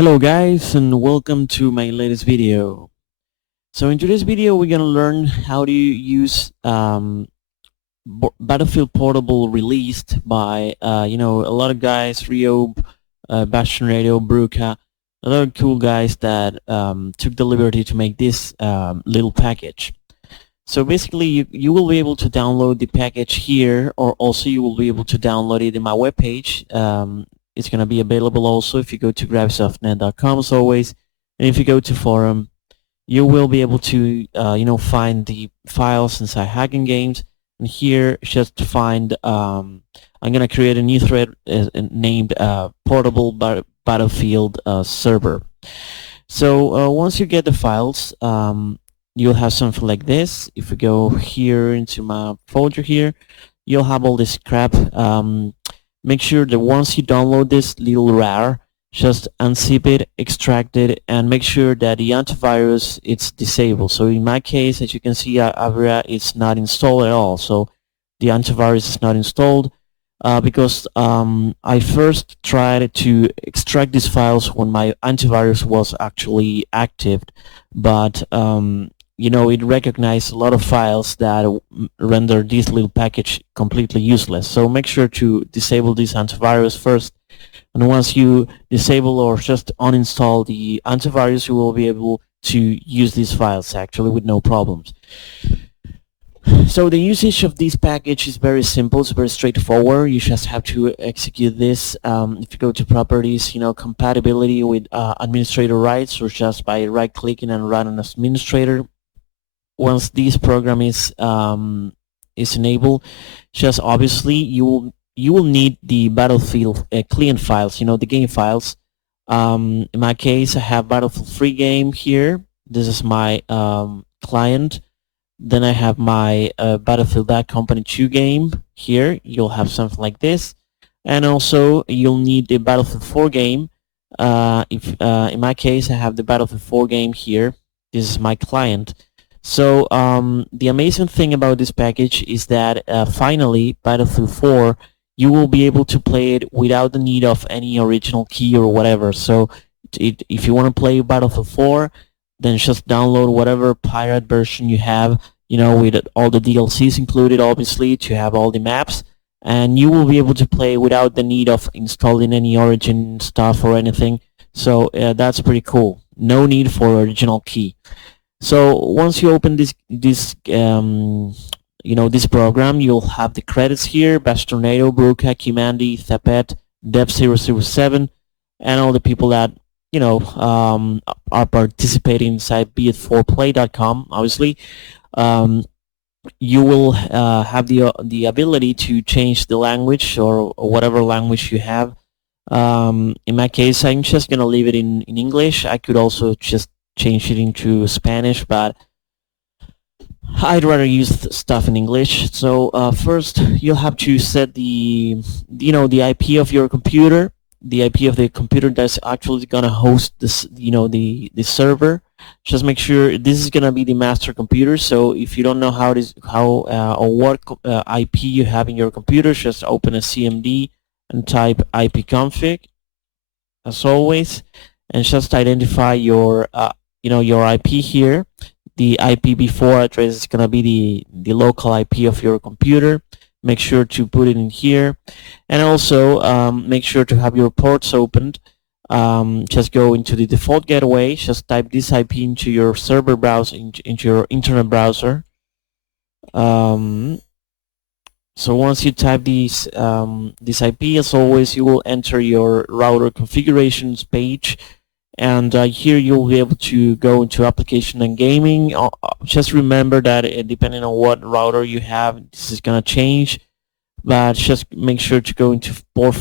Hello guys, and welcome to my latest video. So in today's video we're gonna learn how to use Battlefield Portable released by a lot of guys, Rio, Bastion Radio, Bruca, a lot of cool guys that took the liberty to make this little package. So basically you will be able to download the package here, or also you will be able to download it in my webpage. It's going to be available also if you go to grabisoftnet.com as always, and if you go to forum you will be able to find the files inside Hacking Games, and here just to find I'm going to create a new thread named Portable Battlefield Server. So once you get the files, you'll have something like this. If we go here into my folder here, you'll have all this crap. Make sure that once you download this little RAR, just unzip it, extract it, and make sure that the antivirus it's disabled. So in my case, as you can see, Avira is not installed at all. So the antivirus is not installed because I first tried to extract these files when my antivirus was actually active, but it recognized a lot of files that render this little package completely useless. So make sure to disable this antivirus first, and once you disable or just uninstall the antivirus, you will be able to use these files actually with no problems. So the usage of this package is very simple. It's very straightforward. You just have to execute this. If you go to properties, compatibility with administrator rights, or just by right-clicking and run as administrator. Once this program is enabled, just obviously you will need the Battlefield client files, the game files. In my case, I have Battlefield 3 game here. This is my client. Then I have my Battlefield Company 2 game here. You'll have something like this, and also you'll need the Battlefield 4 game. In my case, I have the Battlefield 4 game here. This is my client. So the amazing thing about this package is that finally Battlefield 4 you will be able to play it without the need of any original key or whatever. So if you want to play Battlefield 4, then just download whatever pirate version you have, with all the DLCs included, obviously, to have all the maps, and you will be able to play without the need of installing any Origin stuff or anything. So that's pretty cool. No need for original key. So once you open this program, you'll have the credits here: Bastornado, Bruca, Kimandi, Thapet, Dev007, and all the people that are participating inside BF4play.com. Obviously, you will have the ability to change the language or whatever language you have. In my case, I'm just gonna leave it in English. I could also just change it into Spanish, but I'd rather use stuff in English. So first you'll have to set the IP of your computer, the IP of the computer that's actually gonna host this, the server. Just make sure this is gonna be the master computer. So if you don't know or what IP you have in your computer, just open a CMD and type ipconfig as always, and just identify your your IP here. The IPv4 address is going to be the local IP of your computer. Make sure to put it in here, and also make sure to have your ports opened. Just go into the default gateway, just type this IP into your server browser, into your internet browser. So once you type this IP, as always, you will enter your router configurations page, and here you'll be able to go into application and gaming. Just remember that depending on what router you have, this is gonna change, but just make sure to go into port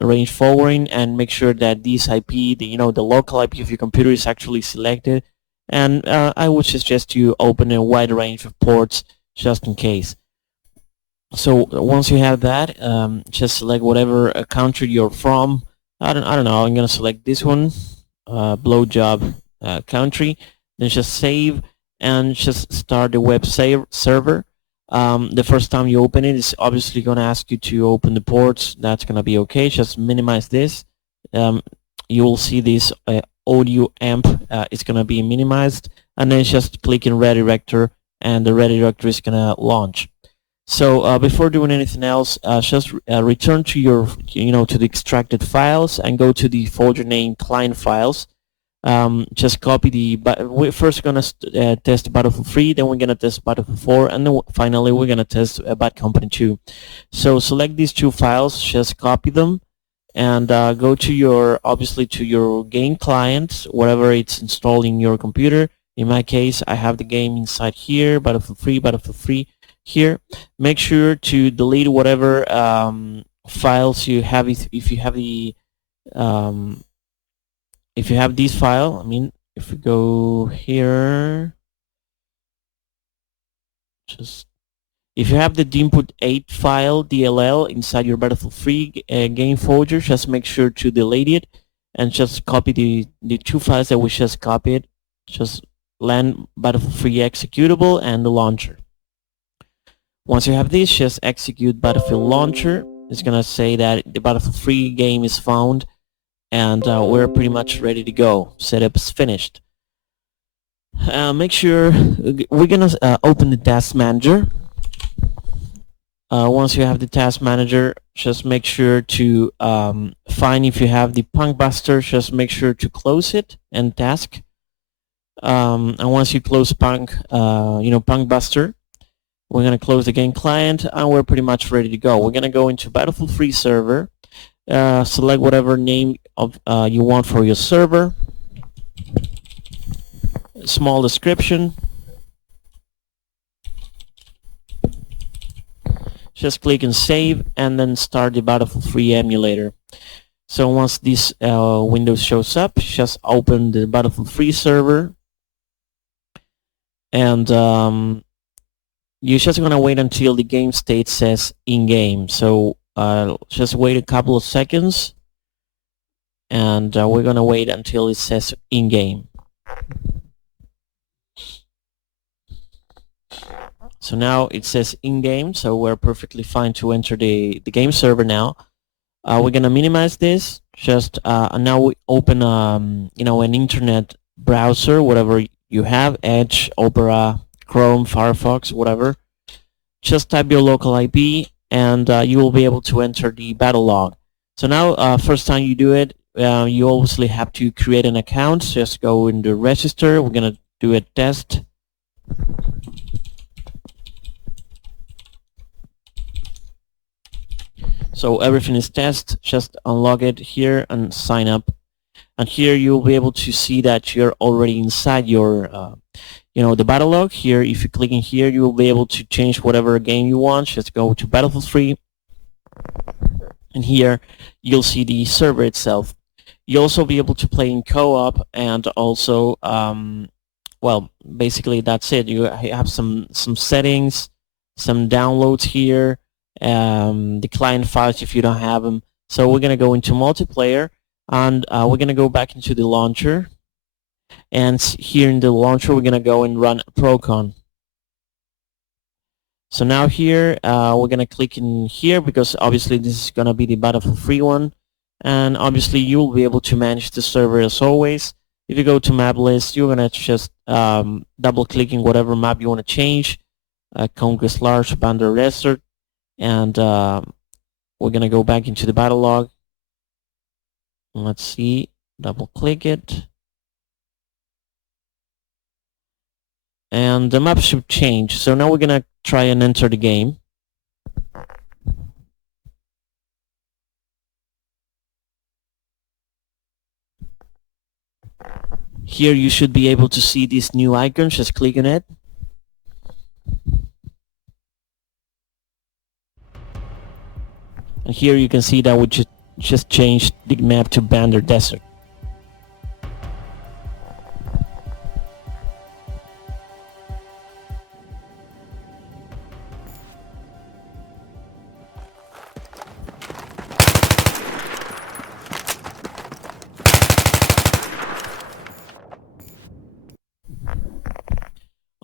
range forwarding and make sure that this IP, the local IP of your computer, is actually selected. And I would suggest you open a wide range of ports just in case. So once you have that, just select whatever country you're from. I don't know. I'm gonna select this one. Blowjob country, then just save and just start the web server. The first time you open it, it's obviously going to ask you to open the ports. That's going to be okay. Just minimize this. you will see this audio amp is gonna be minimized, and then just click in redirector, and the redirector is gonna launch. So before doing anything else, just return to your, to the extracted files and go to the folder name client files. Just copy we're first gonna test Battlefield 3, then we're gonna test Battlefield 4, and then finally we're gonna test Bad Company 2. So select these two files, just copy them, and go to your, obviously, to your game client, whatever it's installed in your computer. In my case, I have the game inside here, Battlefield 3 here. Make sure to delete whatever files you have. If you have the if you have this file, I mean, if we go here, if you have the input 8 file DLL inside your Battlefield 3 game folder, just make sure to delete it and just copy the two files that we just copied, just LAN Battlefield 3 executable and the launcher. Once you have this, just execute Battlefield launcher. It's gonna say that the Battlefield 3 game is found, and we're pretty much ready to go. Setup is finished. Make sure we're gonna open the task manager. Once you have the task manager, just make sure to find, if you have the Punk Buster, just make sure to close it and task. And once you close Punk Buster, we're gonna close the game client, and we're pretty much ready to go. We're gonna go into Battlefield 3 server. Select whatever name of you want for your server. Small description. Just click and save, and then start the Battlefield 3 emulator. So once this window shows up, just open the Battlefield 3 server, and you're just gonna wait until the game state says in-game. So just wait a couple of seconds, and we're gonna wait until it says in-game. So now it says in-game, so we're perfectly fine to enter the game server now. We're gonna minimize this. Just now we open an internet browser, whatever you have, Edge, Opera, Chrome, Firefox, whatever. Just type your local IP, and you will be able to enter the battle log. So now, first time you do it, you obviously have to create an account. Just go into register. We're gonna do a test. So everything is test. Just unlock it here and sign up. And here you'll be able to see that you're already inside your the battle log. Here, if you click in here, you will be able to change whatever game you want. Just go to Battlefield 3, and here you'll see the server itself. You'll also be able to play in co-op, and also well, basically that's it. You have some settings, some downloads here, the client files if you don't have them. So we're gonna go into multiplayer, and we're gonna go back into the launcher. And here in the launcher, we're gonna go and run Procon. So now here, we're gonna click in here, because obviously this is gonna be the Battlefield 3 one, and obviously you will be able to manage the server as always. If you go to map list, you're gonna just double click in whatever map you want to change, Conquest Large, Bandar Desert, and we're gonna go back into the battle log. Let's see, double click it. And the map should change. So now we're gonna try and enter the game. Here you should be able to see this new icon. Just click on it. And here you can see that we just changed the map to Bandar Desert.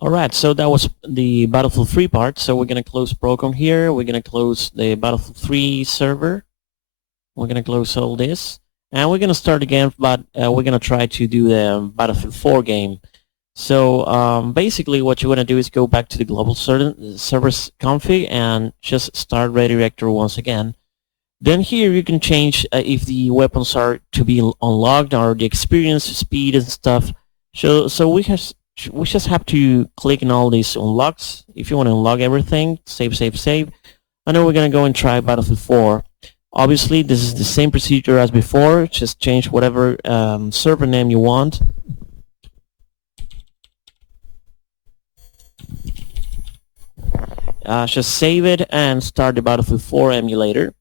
Alright, so that was the Battlefield 3 part. So we're gonna close Procon here. We're gonna close the Battlefield 3 server. We're gonna close all this. And we're gonna start again, but we're gonna try to do the Battlefield 4 game. So basically what you want to do is go back to the global servers config and just start redirector once again. Then here you can change if the weapons are to be unlocked or the experience, speed and stuff. So we just have to click on all these unlocks. If you want to unlock everything, save. And then we're gonna go and try Battlefield 4. Obviously this is the same procedure as before, just change whatever server name you want. Just save it and start the Battlefield 4 emulator.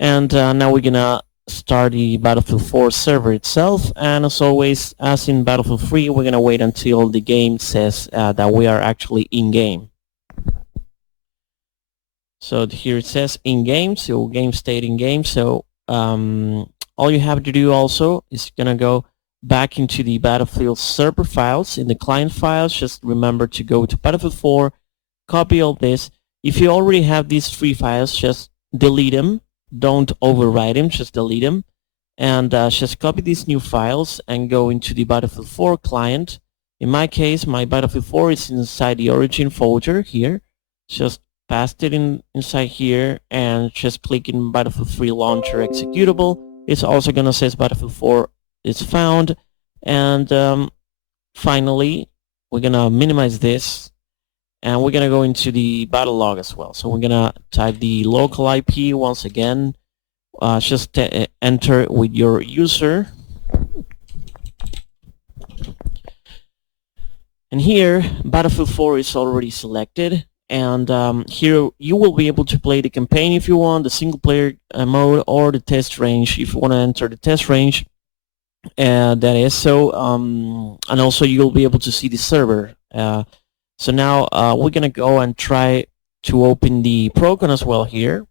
And now we're gonna start the Battlefield 4 server itself, and as always, as in Battlefield 3, we're gonna wait until the game says that we are actually in-game. So here it says in-game, so game state in-game. So all you have to do also is gonna go back into the Battlefield server files. In the client files, just remember to go to Battlefield 4, copy all this. If you already have these 3 files, just delete them. Don't overwrite them, just delete them. And just copy these new files and go into the Battlefield 4 client. In my case, my Battlefield 4 is inside the origin folder here. Just paste it inside here and just click in Battlefield 3 launcher executable. It's also gonna say Battlefield 4 is found. And finally, we're gonna minimize this. And we're gonna go into the battle log as well. So we're gonna type the local IP once again. Just enter with your user. And here, Battlefield 4 is already selected. And here you will be able to play the campaign if you want, the single player mode, or the test range if you want to enter the test range. That is so. And also you'll be able to see the server. So now we're gonna go and try to open the program as well here.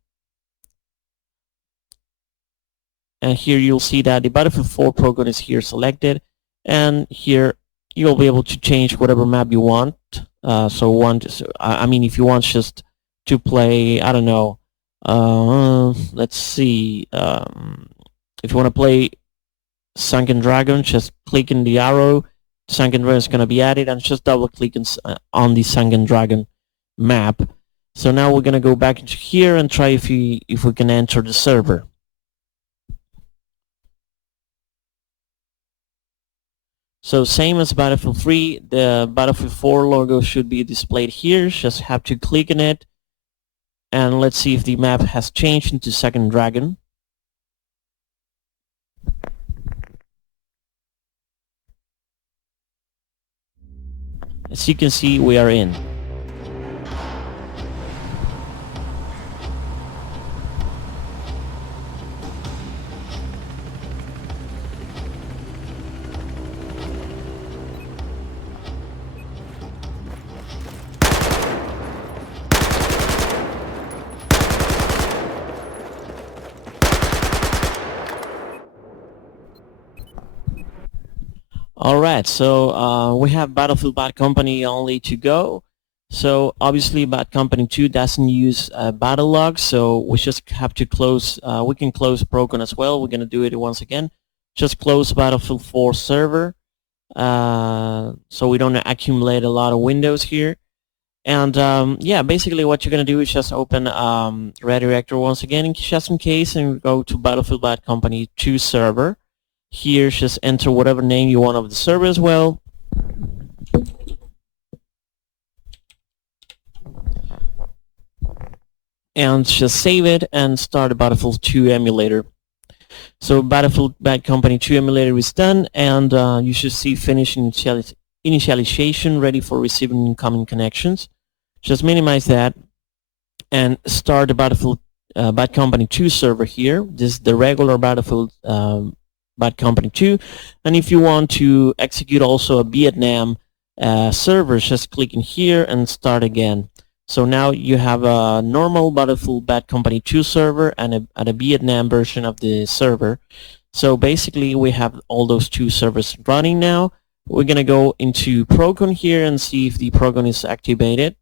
And here you'll see that the Battlefield 4 program is here selected. And here you'll be able to change whatever map you want. I mean, if you want just to play, I don't know, let's see, if you want to play Sunken Dragon, just click in the arrow. Sunken Dragon is going to be added, and just double click on the Sunken Dragon map. So now we're going to go back into here and try if we can enter the server. So same as Battlefield 3, the Battlefield 4 logo should be displayed here. Just have to click on it, and let's see if the map has changed into Sunken Dragon. As you can see, we are in. Alright, so we have Battlefield Bad Company only to go. So obviously Bad Company 2 doesn't use battle log, so we just have to close, we can close program as well. We're going to do it once again. Just close Battlefield 4 server, so we don't accumulate a lot of windows here. And yeah, basically what you're going to do is just open redirector once again, just in case, and go to Battlefield Bad Company 2 server. Here, just enter whatever name you want of the server as well. And just save it and start a Battlefield 2 emulator. So Battlefield Bad Company 2 emulator is done, and you should see finish initialization, ready for receiving incoming connections. Just minimize that and start the Battlefield Bad Company 2 server here. This is the regular Battlefield Bad Company 2, and if you want to execute also a Vietnam server, just click in here and start again. So now you have a normal Battlefield Bad Company 2 server and a Vietnam version of the server. So basically we have all those 2 servers running now. We're gonna go into program here and see if the program is activated.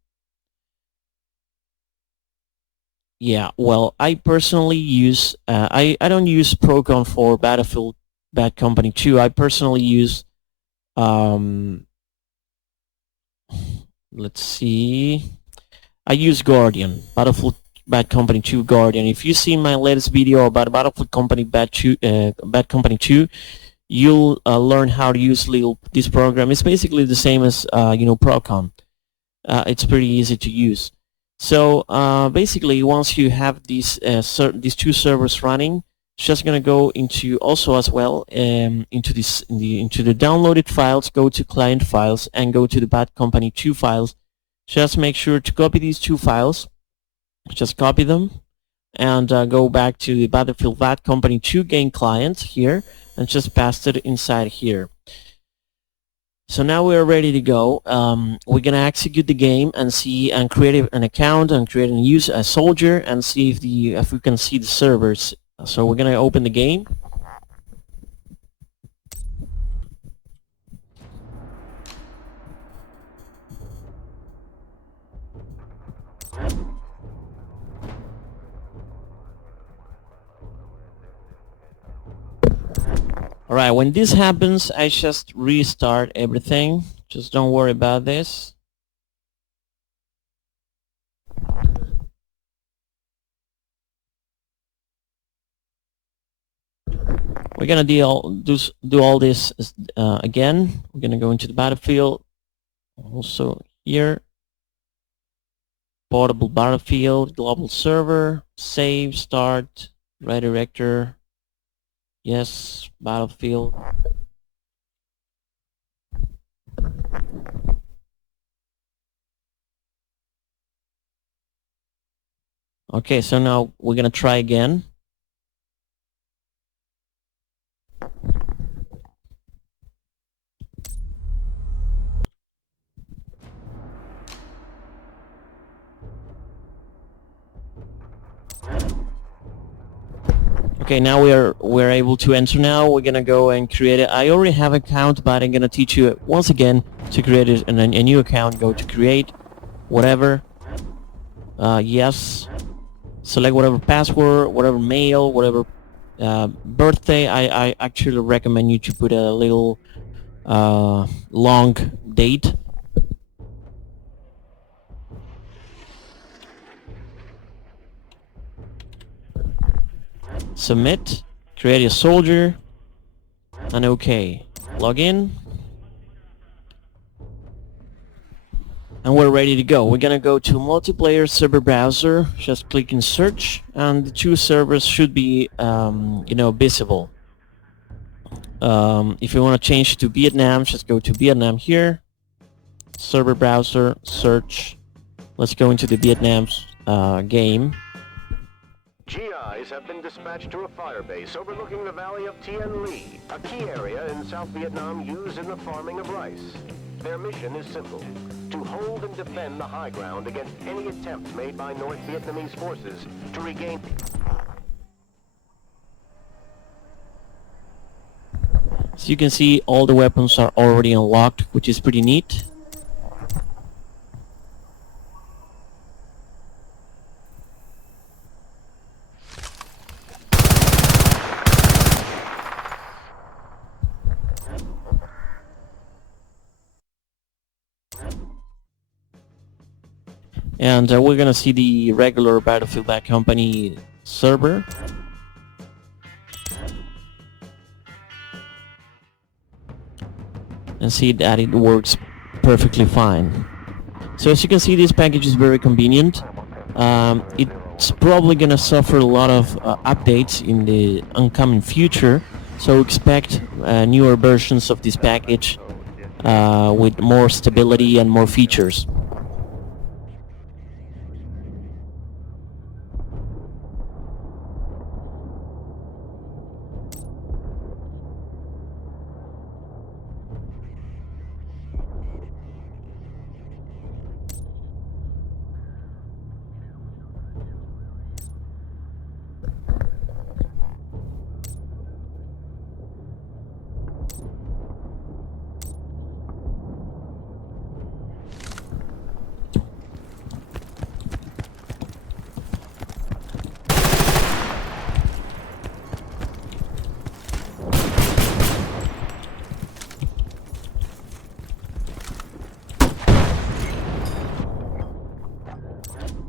Yeah, well, I personally use I don't use Procon for Battlefield Bad Company 2. I personally use um let's see. I use Guardian, Battlefield Bad Company 2 Guardian. If you see my latest video about Battlefield Company Bad Company 2, you'll learn how to use this program. It's basically the same as Procon. It's pretty easy to use. So basically, once you have these two servers running, it's just gonna go into also as well into the downloaded files. Go to client files and go to the Bad Company 2 files. Just make sure to copy these two files. Just copy them and go back to the Battlefield Bad Company 2 game client here and just paste it inside here. So now we're ready to go. We're gonna execute the game and see and create an account and create and use a soldier and see if we can see the servers. So we're gonna open the game. Alright, when this happens, I just restart everything. Just don't worry about this. We're gonna do all this again. We're gonna go into the battlefield. Also here, portable battlefield, global server, save, start, redirector. Yes, battlefield. Okay, so now we're gonna try again. Okay, now we're able to enter now. We're gonna go and create it. I already have an account, but I'm gonna teach you once again to create it in a new account. Go to create, whatever. Yes. Select whatever password, whatever mail, whatever birthday. I actually recommend you to put a little long date. Submit, create a soldier, and OK. Log in. And we're ready to go. We're gonna go to multiplayer server browser, just click in search, and the two servers should be visible. If you want to change to Vietnam, just go to Vietnam here, server browser, search. Let's go into the Vietnam game. GIs have been dispatched to a firebase overlooking the valley of Tien Le, a key area in South Vietnam used in the farming of rice. Their mission is simple: to hold and defend the high ground against any attempt made by North Vietnamese forces to regain... So you can see all the weapons are already unlocked, which is pretty neat. And we're gonna see the regular Battlefield Bad Company server. And see that it works perfectly fine. So as you can see, this package is very convenient. It's probably gonna suffer a lot of updates in the oncoming future, so expect newer versions of this package with more stability and more features.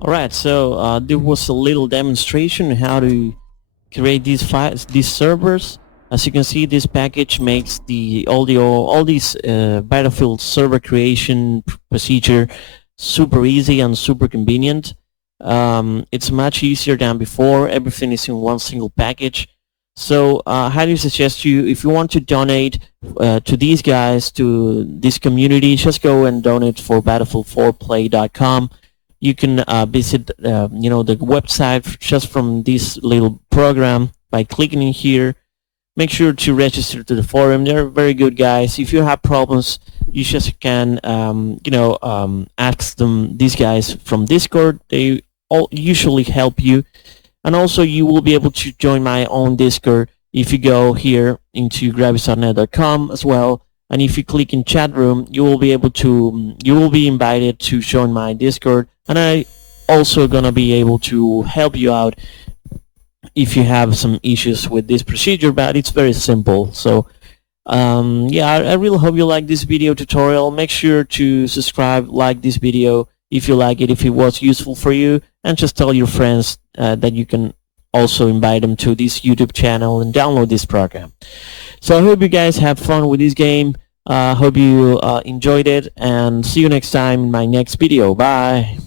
Alright, so there was a little demonstration how to create these files, these servers. As you can see, this package makes all these Battlefield server creation procedure super easy and super convenient. It's much easier than before. Everything is in one single package. So I highly suggest you, if you want to donate to these guys, to this community, just go and donate for battlefield4play.com. You can visit the website just from this little program by clicking in here. Make sure to register to the forum. They're very good guys. If you have problems, you just can ask them, these guys from Discord. They all usually help you. And also you will be able to join my own Discord if you go here into grabisoft.net.com as well. And if you click in chat room, you will be invited to join my Discord. And I also gonna be able to help you out if you have some issues with this procedure, but it's very simple. So yeah, I really hope you like this video tutorial. Make sure to subscribe, like this video if you like it, if it was useful for you, and just tell your friends that you can also invite them to this YouTube channel and download this program. So I hope you guys have fun with this game. Hope you enjoyed it, and see you next time in my next video. Bye.